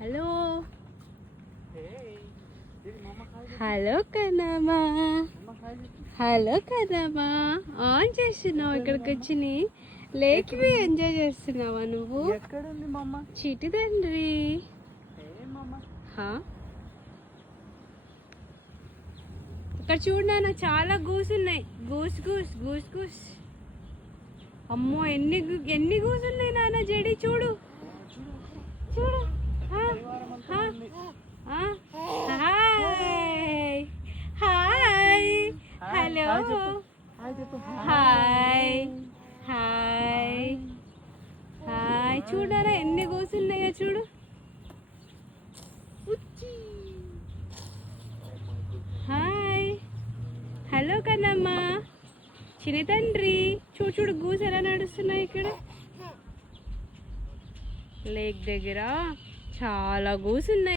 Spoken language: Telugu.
హలో హలో కదమ్మా, హలో కదమ్మా. ఆన్ చేస్తున్నావు ఇక్కడికి వచ్చి లేక్వి ఎంజాయ్ చేస్తున్నావా నువ్వు? చిటి తండ్రి ఇక్కడ చూడు నాన్న, చాలా గూస్ ఉన్నాయి. Goose goose goose goose. అమ్మో ఎన్ని గూస్ ఉన్నాయి నాన్న. జడి చూడు చూడు. Hi hi hello hi hi hi. చూడరా ఎన్ని గూస్ ఉన్నాయో చూడు. హాయ్ హలో కన్నమ్మా, చిన్న తండ్రి. చూడు చూడు గూస్ ఎలా నడుస్తున్నాయి ఇక్కడ లేక్ దగ్గర. చాలా గూస్ ఉన్నాయి.